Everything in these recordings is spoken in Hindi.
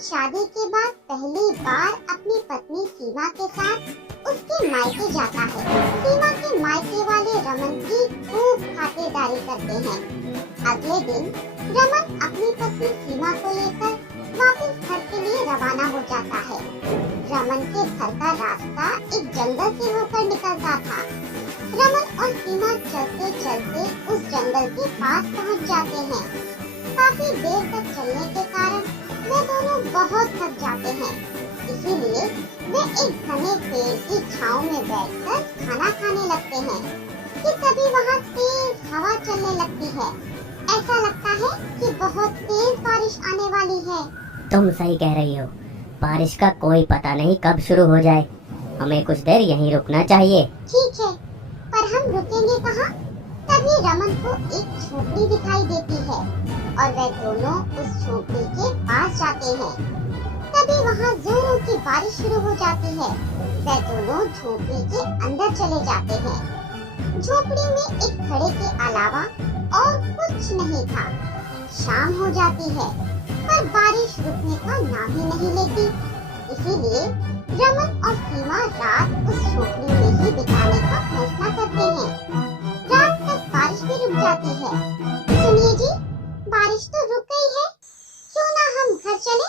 शादी के बाद पहली बार अपनी पत्नी सीमा के साथ उसके मायके जाता है। सीमा के मायके वाले रमन की खूब खातिरदारी करते हैं। अगले दिन रमन अपनी पत्नी सीमा को लेकर वापस घर के लिए रवाना हो जाता है। रमन के घर का रास्ता एक जंगल से होकर निकलता था। रमन और सीमा चलते चलते उस जंगल के पास पहुंच जाते हैं। काफी देर तक चलने के कारण वे दोनों बहुत थक जाते हैं। इसीलिए वे एक घने पेड़ की छांव में बैठकर खाना खाने लगते हैं कि तभी वहाँ तेज हवा चलने लगती है। ऐसा लगता है कि बहुत तेज बारिश आने वाली है। तुम सही कह रही हो, बारिश का कोई पता नहीं कब शुरू हो जाए। हमें कुछ देर यहीं रुकना चाहिए। ठीक है, पर हम रुकेंगे कहाँ? तभी रमन को एक झोपड़ी दिखाई देती है और वे दोनों उस झोपड़ी के पास जाते हैं। तभी वहाँ जोरों की बारिश शुरू हो जाती है। वे दोनों झोपड़ी के अंदर चले जाते हैं। झोपड़ी में एक घड़े के अलावा और कुछ नहीं था। शाम हो जाती है पर बारिश रुकने का नाम ही नहीं लेती। इसीलिए रमन और सीमा रात उस झोपड़ी में ही बिताने का फैसला करते हैं। रात तक बारिश भी रुक जाती है। सुनिए जी, बारिश तो रुक गई है, क्यों ना हम घर चले?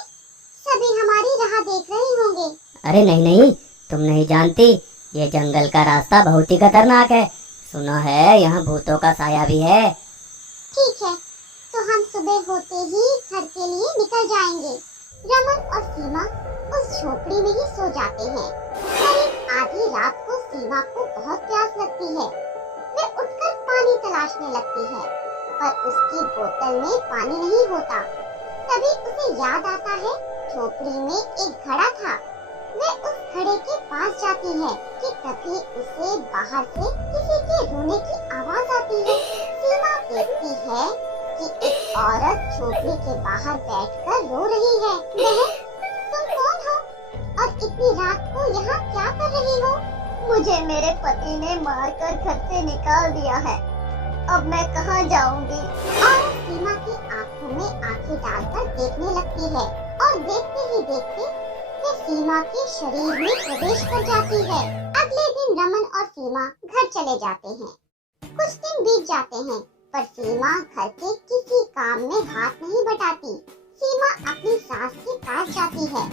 सभी हमारी राह देख रहे होंगे। अरे नहीं नहीं, तुम नहीं जानती, ये जंगल का रास्ता बहुत ही खतरनाक है। सुना है यहाँ भूतों का साया भी है। ठीक है, तो हम सुबह होते ही घर के लिए निकल जाएंगे। रमन और सीमा उस झोपड़ी में ही सो जाते हैं। करीब आधी रात को सीमा को बहुत प्यास लगती है। वे उठकर पानी तलाशने लगती है, पर उसकी बोतल में पानी नहीं होता। तभी उसे याद आता है झोपड़ी में एक घड़ा था। वे उस घड़े के पास जाती है कि तभी उसे बाहर से किसी के रोने की आवाज आती है। सीमा देखती है कि एक औरत झोपड़ी के बाहर बैठकर रो रही है। बहन, तुम कौन हो और इतनी रात को यहाँ क्या कर रही हो? मुझे मेरे पति ने मारकर घर से निकाल दिया है। अब मैं कहाँ जाऊंगी? और सीमा की आंखों में आंखें डालकर देखने लगती है और देखते ही देखते वे सीमा के शरीर में प्रवेश कर जाती है। अगले दिन रमन और सीमा घर चले जाते हैं। कुछ दिन बीत जाते हैं पर सीमा घर के किसी काम में हाथ नहीं बटाती। सीमा अपनी सास के पास जाती है।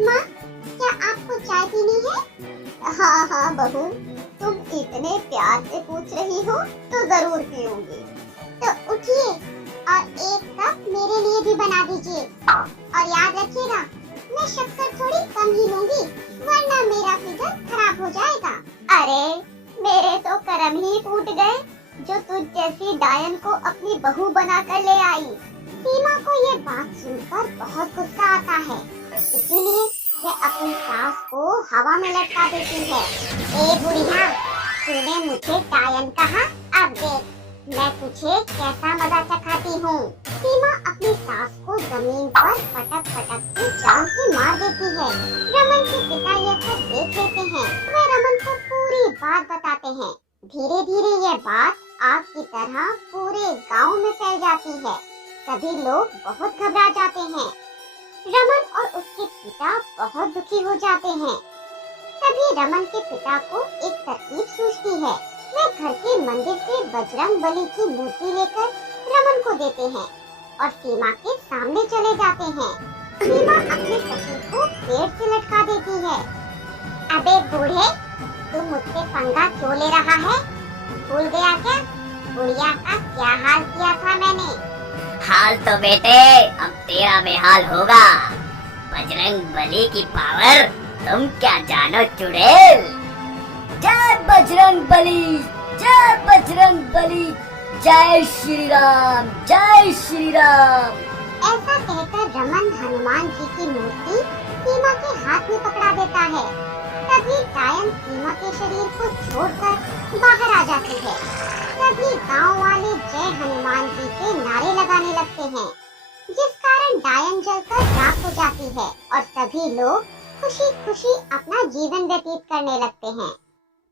माँ, क्या आपको चाय पीनी है? हाँ हाँ बहू, तुम इतने प्यार से पूछ रही हो तो जरूर पीऊंगी। तो उठिए और एक कप मेरे लिए भी बना दीजिए। और याद रखिएगा, मैं शक्कर थोड़ी कम ही लूंगी, वरना मेरा फिगर खराब हो जाएगा। अरे मेरे तो करम ही फूट गए जो तुझ जैसी डायन को अपनी बहू बना कर ले आई। सीमा को ये बात सुनकर बहुत गुस्सा आता है। इसीलिए वे अपनी सास को हवा में लटका देती है। ए बुढ़िया, तूने मुझे डायन कहा, अब देख मैं तुझे कैसा मजा चखाती हूँ। सीमा अपनी सास को जमीन पर पटक पटक के जान से मार देती है। रमन के पिता यह सब देख लेते हैं। वे रमन को पूरी बात बताते हैं। धीरे धीरे यह बात आग की तरह पूरे गांव में फैल जाती है। सभी लोग बहुत घबरा जाते हैं। रमन और उसके पिता बहुत दुखी हो जाते हैं। तभी रमन के पिता को एक तरकीब सूझती है। वे घर के मंदिर से बजरंग बली की मूर्ति लेकर रमन को देते हैं और सीमा के सामने चले जाते हैं। सीमा अपने ससुर को पेड़ से लटका देती है। अबे बूढ़े, तू मुझसे पंगा क्यों ले रहा है? भूल गया क्या बुढ़िया का क्या हाल किया था मैंने? हाल तो बेटे अब तेरा बेहाल होगा। बजरंग बली की पावर तुम क्या जानो चुड़ैल। जय बजरंग बली, जय बजरंग बली, जय श्री राम, जय श्री राम। ऐसा कहकर रमन हनुमान जी की मूर्ति सीमा के हाथ में पकड़ा देता है। तभी डायन सीमा के शरीर को छोड़कर बाहर आ जाती है। तभी गांव वाले जय हनुमान जी के नारे लगाने लगते हैं, जिस कारण डायन जलकर राख हो जाती है और सभी लोग खुशी खुशी अपना जीवन व्यतीत करने लगते हैं।